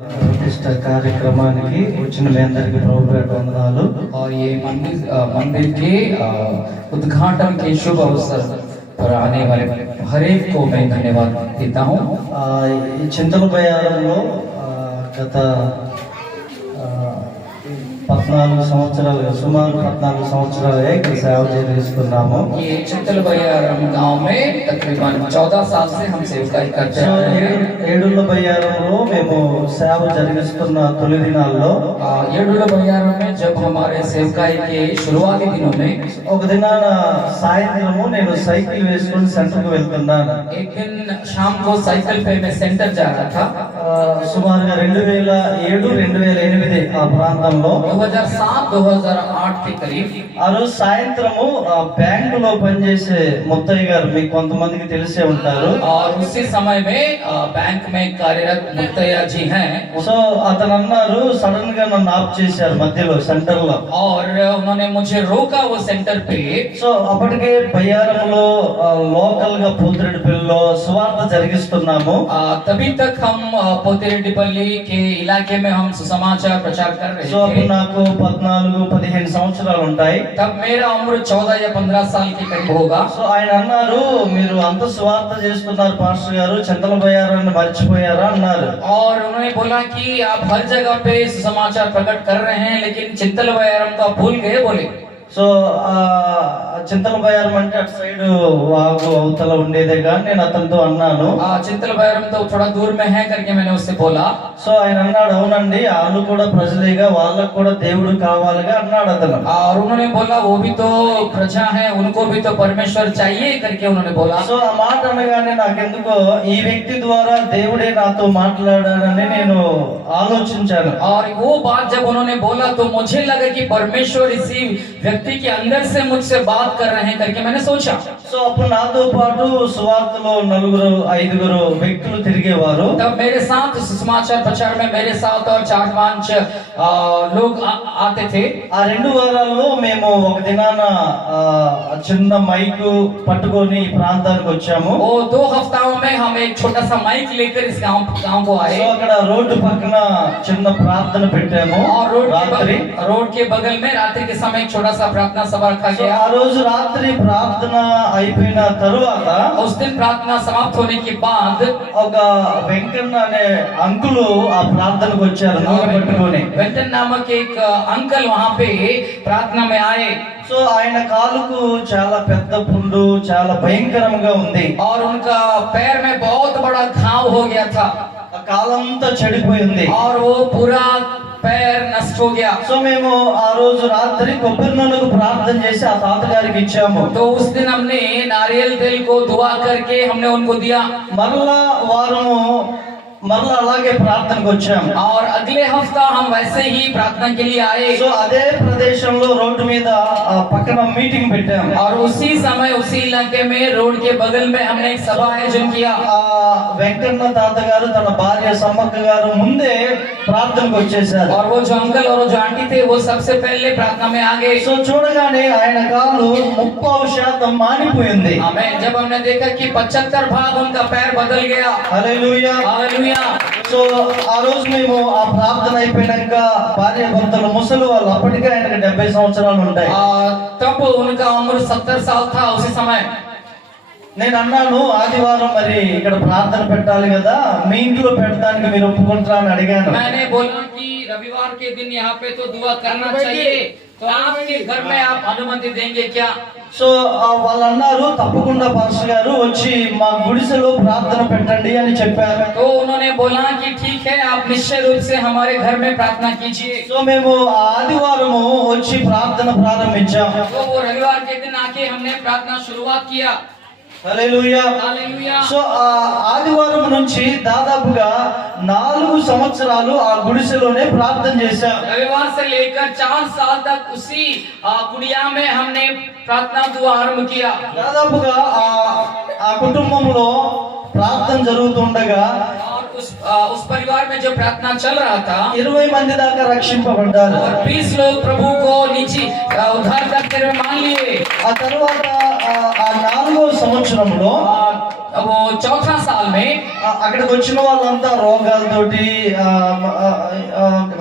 प्रतिष्ठ कार्यक्रमाనికి వచ్చిన మీ అందరికీ ప్రభుపేట వందనాలు। और ये मंदिर के उद्घाटन के शुभ अवसर पर आने वाले हर एक को मैं धन्यवाद देता हूँ। ఈ చింతల బయారంలో గత 14 సంవత్సరాలుగా సుమారు 14 సంవత్సరాలుగా ఇక్కడ సేవ చేస్తున్నాము। ये चिंतल बयारम गांव में तकरीबन 14 साल से हम सेवकाई करते हैं। ఏడుల బయారంలో మేము సేవ జరిగిస్తున్న తొలి దినాల్లో ఏడుల బయారం में जब हमारे सेवकाई के शुरुआती दिनों में ఒక దినాన సాయంత్రము నేను సైకిల్ వేసుకొని సెంటర్ కు వెళ్తున్నాను। एक दिन शाम को साइकिल पे मैं सेंटर जा रहा था। సుమారుగా 2007 2008 ఆ ప్రాంతంలో 2007-2008 के करीब ఆ రోజు సాయంత్రము బ్యాంకులో పనిచేసే ముత్తయ్య గారు మీకు కొంతమందికి తెలిసే ఉంటారు। और उसी समय में बैंक में कार्यरत मुत्तैया जी हैं। సో అతను అన్నారు సడన్ గా నన్ను ఆఫ్ చేశారు మధ్యలో సెంటర్ లో। और उन्होंने मुझे रोका वो सेंटर पे। సో అప్పటికే బయ్యారంలో లోకల్ గా పోతిరెడ్డిపల్లిలో సువార్త జరిగిస్తున్నాము। तभी तक हम पोतिरेड्डीपल्ली के इलाके में हम सुसमाचार प्रचार कर रहे సో थे। నాకు 14-15 సంవత్సరాలు ఉంటాయి। तब मेरा उम्र 14 या 15 साल के करीब होगा। సో ఆయన అన్నారు మీరు అంత సువార్త చేస్తున్నారు పాస్టర్ గారు చింతల బయ్యారాన్ని మర్చిపోయారా అన్నారు। और उन्होंने बोला कि आप हर जगह पे सुसमाचार प्रकट कर रहे हैं लेकिन चिंतल बयारम को आप भूल गए बोले। సో చింతల బయారం అంటే అటు సైడ్ వాగు అవతల ఉండేదే కానీ నేను అతనితో అన్నాను चिंतल बयारम तो थोड़ा दूर में है करके मैंने उससे बोला। సో ఆయన అన్నాడు అవునండి వాళ్ళు కూడా ప్రజలేగా వాళ్ళకు కూడా దేవుడు కావాలిగా అన్నాడు అతను। और उन्होंने बोला वो भी तो प्रजा है उनको भी तो परमेश्वर चाहिए करके उन्होंने बोला। సో ఆ మాట అనగానే నాకెందుకో ఈ వ్యక్తి ద్వారా దేవుడే నాతో మాట్లాడానని నేను ఆలోచించాను। और वो बात जब उन्होंने बोला तो मुझे लगा कि परमेश्वर इसी व्यक्ति के अंदर से मुझसे बात कर रहे हैं करके मैंने सोचा। సో అప్పుడు నాతో పాటు సువార్తలో 4-5 వ్యక్తులు తిరిగేవారు। तब मेरे साथ सुसमाचार प्रचार में मेरे साथ और 4-5 लोग आते थे। ఆ 2 వారాల్లో మేము ఒక దినాన చిన్న మైకు పట్టుకొని ఈ ప్రాంతానికి వచ్చాము। वो 2 हफ्ताओं में हम एक छोटा सा माइक लेकर इस गांव को आए। సో అక్కడ రోడ్డు పక్కన చిన్న ప్రార్థన పెట్టాము। और रोड के बगल में रात्रि के समय एक छोटा सा प्रार्थना सभा रखा गया। ఆ రోజు రాత్రి ప్రార్థన అయిపోయిన తరువాత उस दिन प्रार्थना समाप्त होने के बाद ఒక వెంకన్న అనే అంకులు ఆ ప్రార్థనకు వచ్చారు నూనె పట్టుకొని। वेंकट नामक एक अंकल वहां पे प्रार्थना में आए। సో ఆయన కాలుకు చాలా పెద్ద పుండు చాలా భయంకరంగా ఉంది। और उनका पैर में बहुत बड़ा घाव हो गया था। ఆ కాలంతా చెడిపోయింది। और वो पूरा पैर नष्ट हो गया। సో మేము ఆ రోజు రాత్రి కొబ్బరి నూనెకు ప్రార్థన చేసి ఆ తాతగారికి ఇచ్చాము। तो उस दिन हमने नारियल तेल को दुआ करके हमने उनको दिया। మరలా వారము మరలా అలాగే ప్రార్థనకు వచ్చాము। और अगले हफ्ता हम वैसे ही प्रार्थना के लिए आए। సో అదే ప్రదేశంలో రోడ్డు మీద పక్కన మీటింగ్ పెట్టాము। और उसी समय उसी इलाके में रोड के बगल में हमने एक सभा आयोजन किया। వెంకన్న తాత గారు తన భార్య సమ్మక్క గారు ముందే ప్రార్థనకు వచ్చేసారు। और वो जो अंकल और वो जो आंटी थे वो सबसे पहले प्रार्थना में आ गए। సో చూడగానే ఆయన కాలు 30% మానిపోయింది। हमें जब हमने देखा कि 75% उनका पैर बदल गया। Hallelujah hallelujah. సో ఆ రోజు మేము ఆ ప్రార్థన అయిపోయాక భార్య భర్తలు ముసలి వాళ్ళు అప్పటికే ఆయనకి 70 సంవత్సరాలు ఉంటాయి। तब उनका उम्र 70 साल था उसी समय। నేను అన్నాను ఆదివారం మరి ఇక్కడ ప్రార్థన పెట్టాలి కదా మీ ఇంట్లో పెట్టడానికి మీరు ఒప్పుకుంటారా అని అడిగాను। मैंने बोला कि रविवार के दिन यहाँ पे तो दुआ करना चाहिए तो आपके घर में आप अनुमति देंगे क्या? సో వాళ్ళు అన్నారు తప్పకుండా పాస్టర్ గారు వచ్చి మా గుడిసెలో ప్రార్థన పెట్టండి అని చెప్పారు। तो उन्होंने बोला कि ठीक है आप निश्चय रूप से हमारे घर में प्रार्थना कीजिए। సో మేము ఆదివారము వచ్చి ప్రార్థన ప్రారంభించాము। तो वो रविवार के दिन आके हमने प्रार्थना शुरुआत किया। హల్లెలూయా। हालेलुया। సో ఆదివారం నుంచి దాదాపుగా 4 సంవత్సరాలు ఆ గుడిసెలోనే ప్రార్థన చేశాం। रविवार से लेकर 4 साल तक उसी कुड़िया में हमने प्रार्थना दुआ आरंभ किया। దాదాపుగా ఆ కుటుంబంలో ప్రార్థన జరుగుతుండగా और उस परिवार में जो प्रार्थना चल रहा था 20 మంది దాకా రక్షింపబడ్డారు। और 20 लोग प्रभु को नीचे उद्धार करते हुए मान लिए। ఆ తర్వాత ఆ 4వ సంవత్సరంలో वो चौथा साल में అక్కడికి వచ్చిన వాళ్ళంతా రోగాలతోటి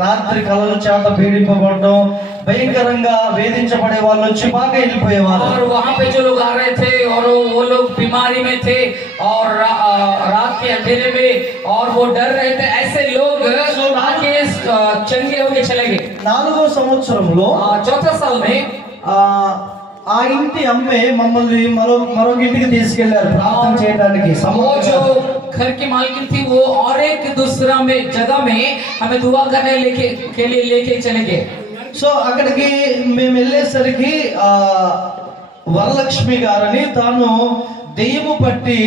రాత్రి కలల చేత పీడింపబడడం, భయంకరంగా వేధించబడే వాళ్ళు వచ్చి బాగా వెళ్ళిపోయేవారు. और वहाँ पे जो लोग आ रहे थे और वो लोग बीमारी में थे और रात के अंधेरे में और वो डर रहे थे, ऐसे लोग आके चंगे होके चले गए. 4వ సంవత్సరంలో चौथा साल में ఆ ఇంటి అమ్మే మమ్మల్ని మరొక ఇంటికి తీసుకెళ్లారు ప్రార్థన చేయడానికి. वो जो घर की मालकिन थी वो और एक दूसरा में जगह में हमें दुआ करने के लिए लेके चले गए. సో అక్కడికి మేము వెళ్ళేసరికి వరలక్ష్మి గారని తాను దెయ్యము పట్టి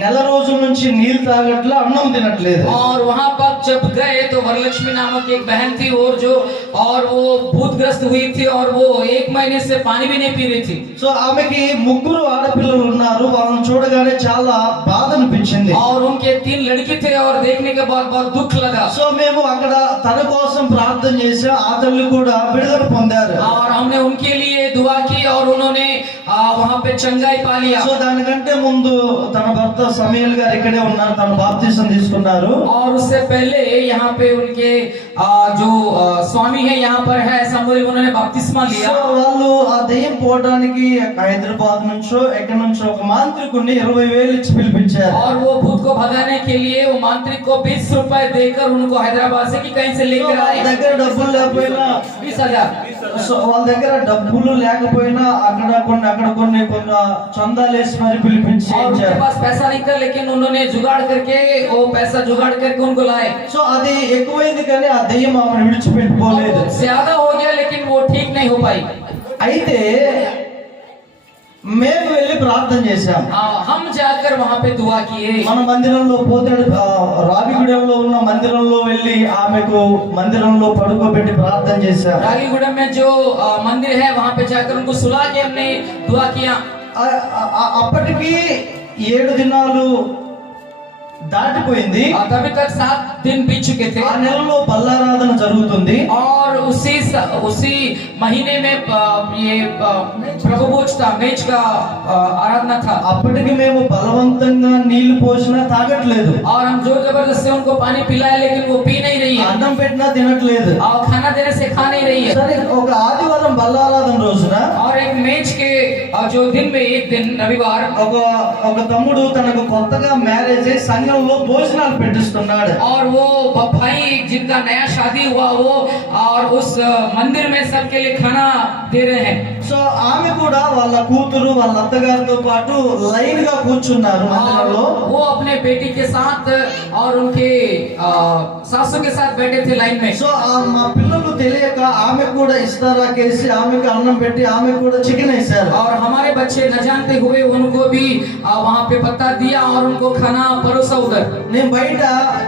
నెల రోజుల నుంచి నీళ్ళు తాగట్లా, అన్నం తినట్లేదు. और वहां पर जब गए तो वरलक्ष्मी नामक एक बहन थी और वो भूतग्रस्त हुई थी और वो 1 महीने से पानी भी नहीं पी रही थी. సో ఆమెకి 3 ఆడపిల్లలు ఉన్నారు. వాళ్ళని చూడగానే చాలా బాధ అనిపించింది. और उनके 3 लड़की थे और देखने के बाद बहुत दुख लगा. సో మేము అక్కడ తన కోసం ప్రార్థన చేసాం. ఆ తల్లి కూడా విడుదల పొందారు. और हमने उनके लिए दुआ की और उन्होंने वहां पे चंगाई पा लिया. సో దానికంటే ముందు తన భర్త సమయల్ గారు ఇక్కడే ఉన్నారు, తన బాప్తిసం తీసుకున్నారు. और उससे पहले यहाँ पे उनके जो स्वामी है यहाँ पर है समूह, उन्होंने बपतिस्मा लिया. సో వాళ్ళు ఆ దెయ్యం పోవడానికి హైదరాబాద్ నుంచో ఎక్కడి నుంచో ఒక మాంత్రికుడిని 20,000 ఇచ్చి పిలిపించారు. और वो भूत को भगाने के लिए वो मांत्रिक को 20 रुपए देकर उनको हैदराबाद से कि कहीं से लेकर आए. వాళ్ళ దగ్గర డబ్బులు లేకపోయినా 20,000. సో వాళ్ళ దగ్గర డబ్బులు లేకపోయినా అక్కడ కొన్ని చందాలు వేసి మరి పిలిపించి और उनके पास पैसा नहीं था लेकिन उन्होंने जुगाड़ करके वो पैसा जुगाड़ करके उनको लाए. సో అది ఎక్కువైంది కానీ ఆ దెయ్యం ఆమెను విడిచిపెట్టుకోలేదు. ज्यादा हो गया लेकिन वो ठीक नहीं हो पाई. అయితే మేము వెళ్ళి ప్రార్థన చేశాం. हम जाकर वहां पे दुआ किए. మన మందిరంలో పోతాడు రావిగూడెంలో ఉన్న మందిరంలో వెళ్ళి ఆమెకు మందిరంలో పడుకోబెట్టి ప్రార్థన చేశాం. रागीगुड़म में जो मंदिर है वहां पे जाकर उनको सुला के हमने दुआ किया. అప్పటికి 7 దినాలు దాటిపోయింది. तभी तक 7 दिन बीत चुके थे. ఆ నెలలో బల్లారాధన జరుగుతుంది. और उसी महीने में ये प्रभु भोज था, मेज का आराधना था. అప్పటికి మేము బలవంతంగా నీళ్లు పోసినా తాగట్లేదు. और हम जोर जबरदस्ती उनको पानी पिलाए लेकिन वो पी नहीं रही है. అన్నం పెట్టినా తినట్లేదు. और खाना देने से खा नहीं रही है. సరే ఒక ఆదివారం బల్లారాధన రోజున और एक मेज के जो दिन में एक दिन रविवार ఒక తమ్ముడు తనకు కొత్తగా మ్యారేజ్ అయ్యి సంఘంలో భోజనాలు పెట్టిస్తున్నాడు. और वो भाई जिनका नया शादी हुआ वो और उस मंदिर में सबके लिए खाना दे रहे हैं. సో ఆమె కూడా వాళ్ళ కూతురు వాళ్ళ అత్తగారితో పాటు లైన్ గా కూర్చున్నారు మందిరంలో. वो अपने बेटी के साथ और उनके सासू के साथ बैठे थे लाइन में. సో మా పిల్లలు తెలియక ఆమె కూడా ఇస్తారా కేసి ఆమెకు అన్నం పెట్టి ఆమె కూడా చికెన్ వేశారు. और हमारे बच्चे न जानते हुए उनको भी वहाँ पे पत्ता दिया और उनको खाना परोसा उधर. నేను బయట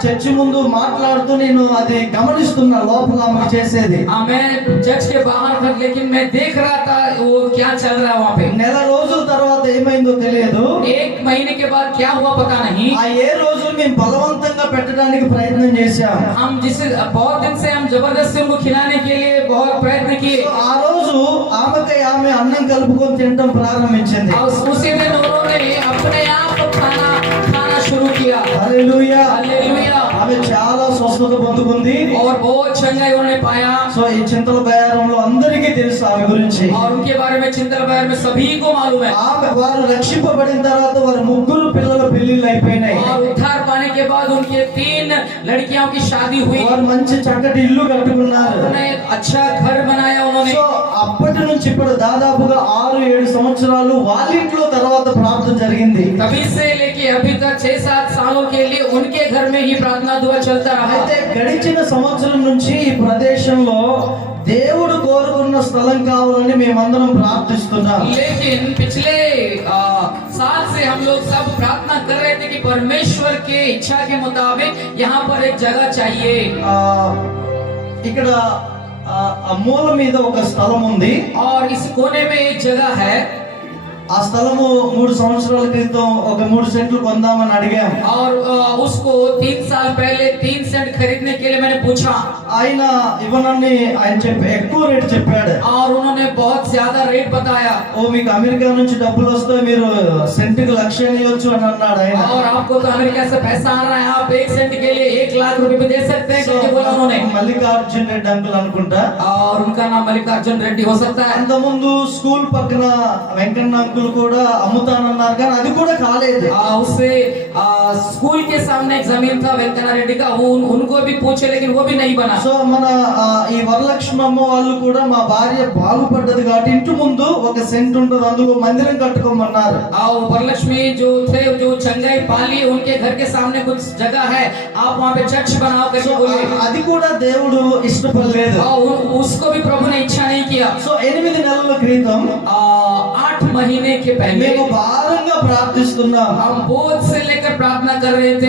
చర్చి ముందు మాట్లాడుతూ నేను అది గమనిస్తున్నా లోపల ఆమె చేసేది. मैं चर्च के बाहर था लेकिन मैं देख रहा था वो क्या चल रहा है वहाँ पे. నెల రోజుల తర్వాత ఏమైందో తెలియదు. 1 महीने के बाद क्या हुआ पता नहीं. ఆ ఏ రోజు మేము బలవంతంగా పెట్టడానికి ప్రయత్నం చేశాం. हम जिसे बहुत दिन से हम जबरदस्ती उनको खिलाने के लिए बहुत प्रयत्न किए. ఆ రోజు ఆమెకై ఆమె అన్నం కలుపుకొని తినడం ప్రారంభించింది. और उसी दिन उन्होंने अपने आप खाना शुरू किया. హల్లెలూయా. हालेलुया. ఆమె చాలా స్వస్థత పొందుకుంది. और बहुत चंगाई उन्होंने पाया. సో ఈ చింతల బయారంలో అందరికీ తెలుసు ఆమె గురించి. और उनके बारे में चिंतन बारे में सभी को मालूम है. వారు రక్షింపబడిన తర్వాత వారి 3 పిల్లల పెళ్లిళ్ళు అయిపోయినాయి. और उद्धार पाने के बाद उनके 3 लड़कियों की शादी हुई. వారు మంచి చక్కటి ఇల్లు కట్టుకున్నారు. उन्होंने अच्छा घर बनाया उन्होंने. సో అప్పటి నుంచి ఇప్పుడు దాదాపుగా 6-7 సంవత్సరాలు వాళ్ళ ఇంట్లో తర్వాత ప్రార్థన జరిగింది. तभी से लेके अभी तक 6-7 सालों के लिए उनके घर में ही प्रार्थना दुआ चलता रहा. అయితే గడిచిన సంవత్సరం నుంచి ఈ ప్రదేశంలో దేవుడు కోరుకున్న స్థలం కావాలని మేమందరం ప్రార్థిస్తున్నాం. लेकिन पिछले साल से हम लोग सब प्रार्थना कर रहे थे कि परमेश्वर के इच्छा के मुताबिक यहाँ पर एक जगह चाहिए. ఇక్కడ ఆ మూల మీద ఒక స్థలం ఉంది. और इस कोने में एक जगह है. ఆ స్థలము 3 సంవత్సరాల క్రితం ఒక 3 సెంట్లు కొందామని అడిగాం. और उसको 3 साल पहले 3 सेंट खरीदने के लिए मैंने पूछा ఆయన ఇవ్వనని ఆయన ఎక్కువ రేట్ చెప్పాడు. और उन्होंने बहुत ज्यादा रेट बताया ఓ మీకు అమెరికా నుంచి డబ్బులు వస్తే మీరు సెంటుకి 1,00,000 ఇవ్వచ్చు అని అన్నాడు ఆయన. और आपको तो अमेरिका से पैसा आ रहा है, आप 1 सेंट के लिए 1 लाख रुपए भी दे सकते हैं करके बोला उन्होंने. మల్లికార్జున్ రెడ్డి అంకుల్ అనుకుంటా. और उनका नाम मल्लिकार्जुन रेड्डी हो सकता है. అంతకుముందు స్కూల్ పక్కన వెంకన్న అంకుల్ కూడా అమ్ముతానన్నారు కానీ అది కూడా కాలేదు. उससे स्कूल के सामने एक जमीन था वेंकना रेड्डी का, वो उनको भी पूछे लेकिन वो भी नहीं बना. సో మన ఈ వరలక్ష్మి అమ్మ వాళ్ళు కూడా మా భార్య బాగుపడ్డది కాబట్టి ఇంటి ముందు ఒక సెంట్ ఉంటుంది, అందులో మందిరం కట్టుకోమన్నారు. वरलक्ष्मी जो थे जो चंगाई पाली उनके घर के सामने कुछ जगह है, आप वहाँ पे चर्च बनाओ करके बोले. అది కూడా దేవుడు ఇష్టపడలేదు. उसको भी प्रभु ने इच्छा नहीं किया. సో 8 నెలల క్రితం 8 महीने के पहले మేము భారంగా ప్రార్థిస్తున్నాం. हम बोझ से लेकर प्रार्थना कर रहे थे.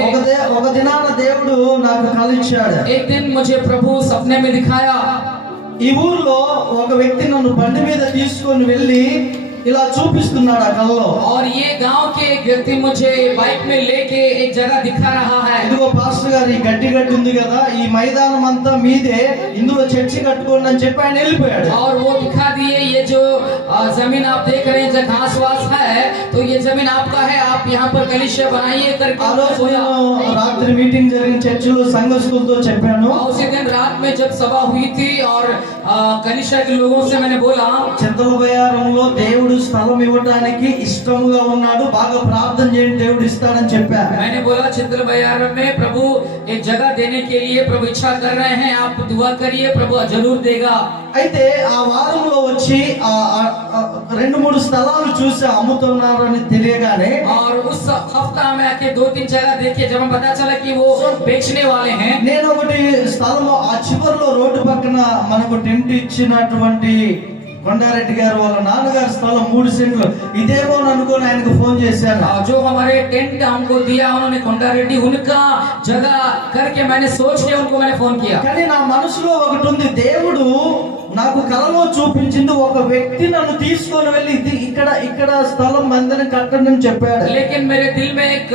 ఒక దినాన దేవుడు నాకు కలిచాడు. एक दिन मुझे प्रभु सपने में दिखाया. ఈ ఊర్లో ఒక వ్యక్తి నన్ను బండి మీద తీసుకొని వెళ్ళి ఇలా చూపిస్తున్నాడు ఆ కల్లో. और ये गांव के एक व्यक्ति मुझे बाइक में लेके एक जगह दिखा रहा है. ఇదిగో పాస్టర్ గారు ఈ గడ్డి ఉంది కదా, ఈ మైదానం అంతా మీదే, ఇందులో చర్చి కట్టుకోండి అని చెప్పి ఆయన వెళ్ళిపోయాడు. और वो दिखा दिए ये जो जमीन आप देख रहे हैं जो घास वास है, तो ये जमीन आपका है, आप यहाँ पर कलीसिया बनाइए करके. ఆ రోజు నేను రాత్రి మీటింగ్ జరిగిన చర్చిలో సంఘస్థులతో చెప్పాను. उसी दिन रात में जब सभा हुई थी और कलीसिया के लोगों से मैंने बोला చింతల బయారంలో దేవుడు స్థలం ఇవ్వడానికి ఇష్టంగా ఉన్నాడు, బాగా ప్రార్థన చేయండి దేవుడు ఇస్తాడని చెప్పా. मैंने बोला चित्र बयार में प्रभु एक जगह देने के लिए प्रभु इच्छा कर रहे हैं, आप दुआ करिए प्रभु जरूर देगा. అయితే ఆ వారంలో వచ్చి 2-3 స్థలాలు చూసి అమ్ముతున్నారని తెలియగానే और उस हफ्ता में आके 2-3 जगह देखे जब हमें पता चला कि वो बेचने वाले हैं. నేను ఒకటి స్థలము ఆ చివర్లో రోడ్డు పక్కన మనకు టెంట్ ఇచ్చినటువంటి కొండారెడ్డి గారు వాళ్ళ నాన్నగారి స్థలం 3 సెంట్లు ఇదేమో అనుకొని ఆయనకు ఫోన్ చేశాను. जो हमारे टेंट हमको दिया उन्होंने కొండా రెడ్డి उनका जगह करके मैंने सोच के उनको मैंने फोन किया. కానీ నా మనసులో ఒకటి ఉంది, దేవుడు నాకు కలలో చూపించింది ఒక వ్యక్తి నన్ను తీసుకొని వెళ్ళి ఇక్కడ స్థలం మందిరం కట్టండి అని చెప్పాడు. लेकिन मेरे दिल में एक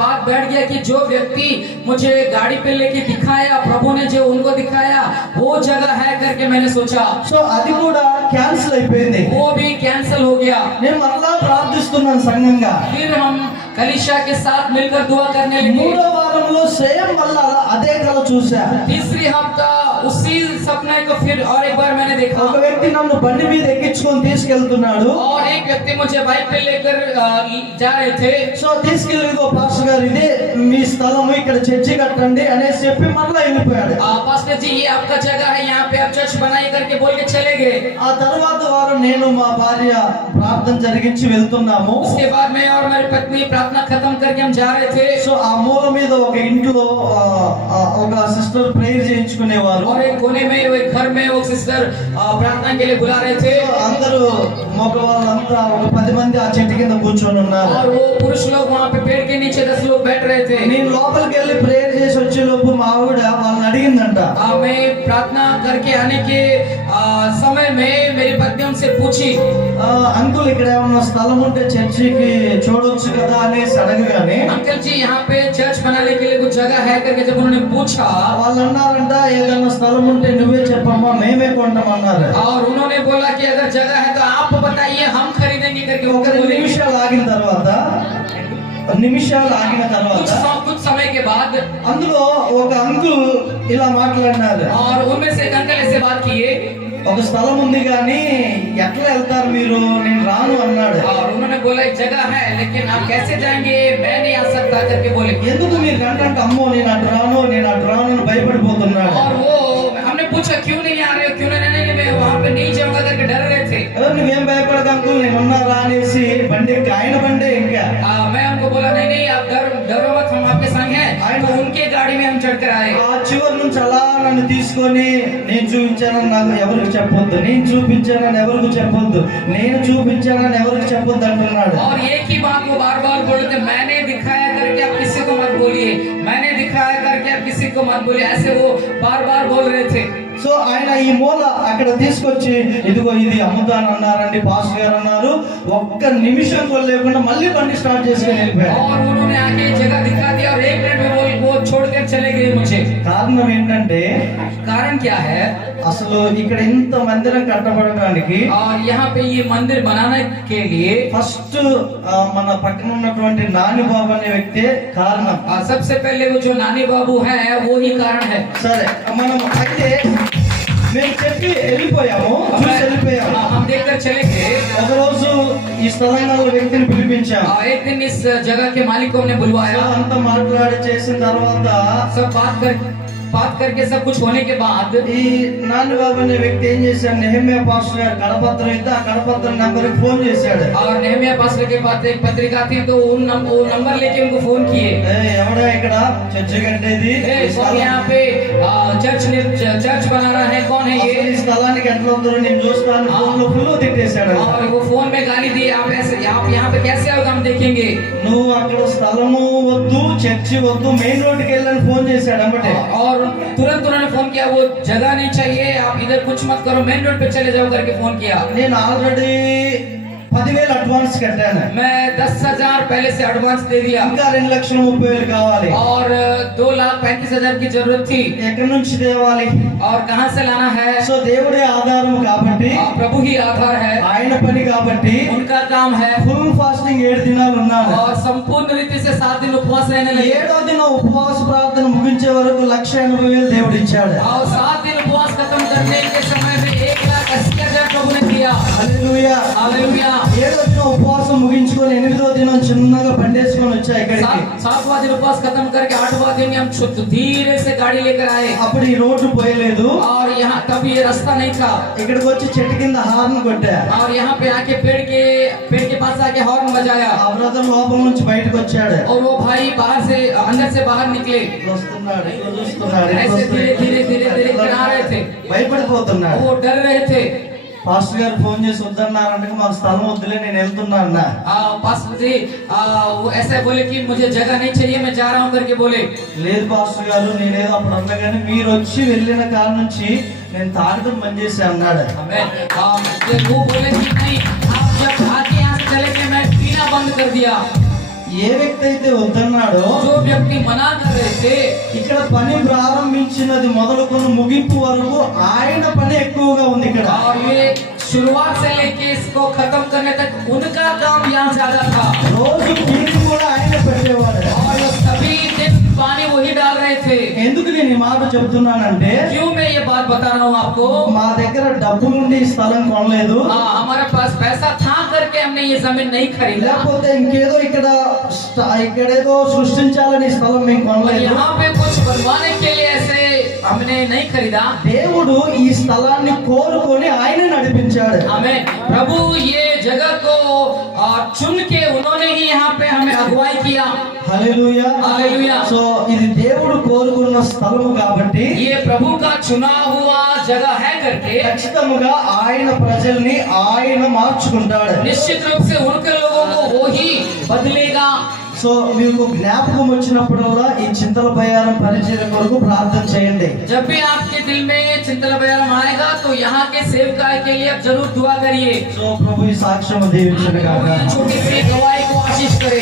बात बैठ गया कि जो व्यक्ति मुझे गाड़ी पे लेके दिखाया, प्रभु ने जो उनको दिखाया वो जगह है करके मैंने सोचा. సో అది కూడా క్యాన్సిల్ అయిపోయింది. वो भी कैंसिल हो गया. నేను మరలా ప్రార్థిస్తున్నాను సంఘంగా. फिर हम कलीसिया के साथ मिलकर दुआ करने लगे. 3వ వారంలో సేమ్ మళ్ళా అదే కల చూసా. तीसरी हफ्ता उसी सपने को फिर और एक बार मैंने देखा. ఒక వ్యక్తి నన్ను బండి మీద ఎక్కించుకొని తీసుకెళ్తున్నాడు. और एक व्यक्ति मुझे बाइक पे लेकर जा रहे थे. సో తీసుకెళ్ళిగో పాస్టర్ గారు ఇదే మీ స్థలం, ఇక్కడ చర్చి కట్టండి అనేసి చెప్పి మళ్ళా వెళ్ళిపోయాడు. पास्टर जी ये आपका जगह है, यहाँ पे आप चर्च बनाइए करके बोल के चले गए. ఆ తర్వాత వారం నేను మా భార్య ప్రార్థన జరిగించి వెళ్తున్నాము. उसके बाद मैं और मेरी पत्नी प्रार्थना खत्म करके हम जा रहे थे. సో ఆ మూల మీద ఒక ఇంట్లో ఒక సిస్టర్ ప్రేయర్ చేయించుకునేవారు. और एक कोने में एक घर में वो सिस्टर प्रार्थना के लिए बुला रहे थे. అందరూ మగవాళ్ళంతా ఒక 10 మంది ఆ చెట్టు కింద కూర్చొని ఉన్నారు. और वो पुरुष लोग वहाँ पे पेड़ के नीचे 10 लोग बैठ रहे थे. నేను లోపలికి వెళ్ళి ప్రేయర్ చేసి వచ్చే లోపు మా ఆవిడ వాళ్ళని అడిగిందంట. मैं प्रार्थना करके आने के समय में मेरी पत्नी उनसे पूछी అంకుల్ ఇక్కడ ఏమన్నా స్థలం ఉంటే చర్చికి చూడొచ్చు కదా అనేసి అడగగానే अंकल जी यहाँ पे चर्च बनाने के लिए कुछ जगह है करके जब उन्होंने पूछा వాళ్ళు అన్నారంట ఏదైనా స్థలం ఉంటే నువ్వే చెప్పమ్మా మేమే కొంటామన్నారు. और उन्होंने बोला कि अगर जगह है तो आप बताइए हम खरीदेंगे करके वो ఒక बोले. నిమిషాలు ఆగిన తర్వాత कुछ समय के बाद అందులో ఒక అంకుల్ ఇలా మాట్లాడినారు. और उनमें से एक अंकल ऐसे बात किए ఒక స్థలం ఉంది కానీ ఎట్లా వెళ్తారు మీరు, నేను రాను అన్నాడు. और उन्होंने बोला एक जगह है लेकिन आप कैसे जाएंगे, मैं नहीं आ सकता करके बोले. ఎందుకు మీరు అంటే అమ్మో నేను అటు రాను అని భయపడిపోతున్నాడు. और वो हमने पूछा क्यों नहीं आ रहे हो, क्यों नहीं मैं वहाँ पे नहीं जाऊंगा करके डर रहे थे. నువ్వేం భయపడక అంకుల్ నేను ఉన్నారా అనేసి బండి ఆయన బండే ఇంకా मैं उनको बोला नहीं आप डरो मत, हम आपके संग हैं. तो उनके गाड़ी में हम चढ़कर आए. ఆ చివరి నుంచి అలా నన్ను తీసుకొని నేను చూపించానని నాకు ఎవరికి చెప్పొద్దు, నేను చూపించానని ఎవరికి చెప్పొద్దు, నేను చూపించానని ఎవరికి చెప్పొద్దు అంటున్నాడు. और एक ही बात वो बार बार बोलते, मैंने दिखाया करके आप किसी को मत बोलिए, मैंने दिखाया करके आप किसी को मत बोलिए, ऐसे वो बार बार बोल रहे थे. సో ఆయన ఈ మూల అక్కడ తీసుకొచ్చి ఇదిగో ఇది అమ్ముతాను అన్నారండి పాస్టర్ గారు అన్నారు. ఒక్క నిమిషం కూడా లేకుండా మళ్ళీ బండి స్టార్ట్ చేసుకుని వెళ్ళిపోయారు. और उन्होंने आके जगह दिखा दिया और 1 मिनट में वो छोड़कर चले गए मुझे। కారణం ఏంటంటే कारण क्या है? అసలు ఇక్కడ ఇంత మందిరం కట్టబడడానికి और यहाँ पे ये मंदिर बनाने के लिए ఫస్ట్ మన పక్కన ఉన్నటువంటి నాని బాబు అనే వ్యక్తే కారణం. सबसे पहले वो जो नानी बाबू है वो ही कारण है। సరే మనం అయితే మేము చెప్పి వెళ్ళిపోయాము, చూసి వెళ్ళిపోయాము. हम देखकर चले गए। ఒకరోజు ఈ స్థలంలో వ్యక్తిని పిలిపించాము. एक दिन इस जगह के मालिक को हमने बुलवाया। అంతా మాట్లాడి చేసిన తర్వాత सब बात करके सब कुछ होने के बाद ఈ నాని బాబు అనే వ్యక్తి ఏం చేశాడు, నెహెమ్యా పాస్టర్ గారు కడపత్రం అయితే ఆ కడపత్రం నంబర్ ఫోన్ చేశాడు. और नेहमिया पास्टर के पास एक पत्रिका थी तो वो नंबर लेके उनको फोन किए। ఎవడా ఇక్కడ చర్చ కట్టేది, कौन यहाँ पे चर्च बना रहा है, कौन है ये? ఈ స్థలానికి ఎట్లా వద్దరో నేను చూస్తాను ఫోన్ లో ఫుల్ తిట్టేశాడు. और वो फोन में गाली दी, आप यहाँ पे कैसे आओगे, हम देखेंगे। నువ్వు అక్కడ స్థలము వద్దు, చర్చి వద్దు, మెయిన్ రోడ్కి వెళ్ళని ఫోన్ చేశాడు అన్నమాట. और तुरंत उन्होंने फोन किया, वो जगह नहीं चाहिए, आप इधर कुछ मत करो, मेन रोड पे चले जाओ करके फोन किया। నేను ఆల్రెడీ 10,000 అడ్వాన్స్ కట్టాను, मैं 10,000 पहले से एडवांस दे दिया ఇంకా 2,30,000 కావాలి. और 2,35,000 की जरूरत थी। ఎక్కడి నుంచి తేవాలి? और कहाँ से लाना है? సో దేవుడే ఆధారం కాబట్టి, प्रभु ही आधार है, ఆయన పని కాబట్టి उनका काम है। ఫుల్ ఫాస్టింగ్ 7 దినాలు ఉన్నాను. और संपूर्ण रीति से 7 दिन उपवास रहने लगे। 7వ దినం ఉపవాస ప్రార్థన ముగించే వరకు 1,80,000 దేవుడు ఇచ్చాడు. और 7 दिन उपवास खत्म करने के समय में 1,80,000 प्रभु ने दिया। హల్లెలూయా. हालेलुया। 7వ దినం ఉపవాసం ముగించుకొని 8వ దినం చిన్నగా బండేసుకొని వచ్చా ఇక్కడికి. 7वां दिन उपवास खत्म करके 8वां दिन हम धीरे से गाड़ी लेकर आए। అప్పుడు ఈ రోడ్డు పోయలేదు. और यहाँ तब ये रास्ता नहीं था। ఇక్కడికి వచ్చి చెట్టు కింద హార్న్ కొట్టా. और यहाँ पे आके पेड़ के पास आके हॉर्न बजाया। ఆ బ్రదర్ లోపల నుంచి బయటకు వచ్చాడు. और वो भाई अंदर से बाहर निकले। వస్తున్నాడు, ఇట్లా చూస్తున్నాడు, ఇట్లా ऐसे धीरे వస్తున్నాడు. आ रहे थे, భయపడిపోతున్నాడు. वो डर रहे थे। పాస్టర్ గారు ఫోన్ చేసి వద్దన్నారంటే మాకు స్థలం వద్దులే నేను వెళ్తున్నా అన్న. पास्टर जी वो ऐसा बोले कि मुझे जगह नहीं चाहिए, मैं जा रहा हूँ करके बोले। లేదు పాస్టర్ గారు, నేనేదో అప్పుడు అన్నా కానీ మీరు వచ్చి వెళ్ళిన కాడ నుంచి నేను తాగడం బంద్ చేసి అన్నాడు. वो बोले कि नहीं, आप जब आके यहाँ से चले गए, मैं पीना बंद कर दिया। ఏ వ్యక్తి అయితే వద్దన్నాడో, जो व्यक्ति मना कर रहे थे, ఇక్కడ పని ప్రారంభించినది మొదలుకొని ముగింపు వరకు ఆయన పని ఎక్కువగా ఉంది ఇక్కడ. और ये शुरुआत से लेके इसको खत्म करने तक उनका काम यहाँ ज्यादा था। రోజు కింది కూడా ఆయన పెట్టేవాడు. और सभी दिन पानी वही डाल रहे थे। ఎందుకు నేను ఈ మాట చెప్తున్నానంటే, क्यों मैं ये बात बता रहा हूँ आपको? మా దగ్గర డబ్బులుండి ఈ స్థలం కొనలేదు, हमारे पास पैसा था करके हमने ये जमीन नहीं खरीदा। లేకపోతే ఇంకేదో ఇక్కడేదో సృష్టించాలని ఈ స్థలం మేము और కొనలేదు. यहाँ पे कुछ बनवाने के लिए ऐसे हमने नहीं खरीदा। దేవుడు ఈ స్థలాన్ని కోరుకొని ఆయన నడిపించాడు. हमें प्रभु ये जगह को चुन के उन्होंने ही यहाँ पे हमें अगुवाई किया। హల్లెలూయా. हालेलुया। సో ఇది దేవుడు కోరుకున్న స్థలము కాబట్టి ये प्रभु का चुना हुआ जगह है करके ఖచ్చితంగా ఆయన ప్రజల్ని ఆయన మార్చుకుంటాడు. निश्चित रूप से उनके लोगों को वो ही बदलेगा। సో మీకు జ్ఞాపకం వచ్చినప్పుడల్లా ఈ చింతల బయారం పరిచయం కొరకు ప్రార్థన చేయండి. जब भी आपके दिल में चिंतन बयान आएगा तो यहाँ के सेवकाई के लिए आप जरूर दुआ करिए। సో ప్రభు ఈ సాక్ష్యం దీవించును గాక. छोटी सी गवाही को आशीष करे।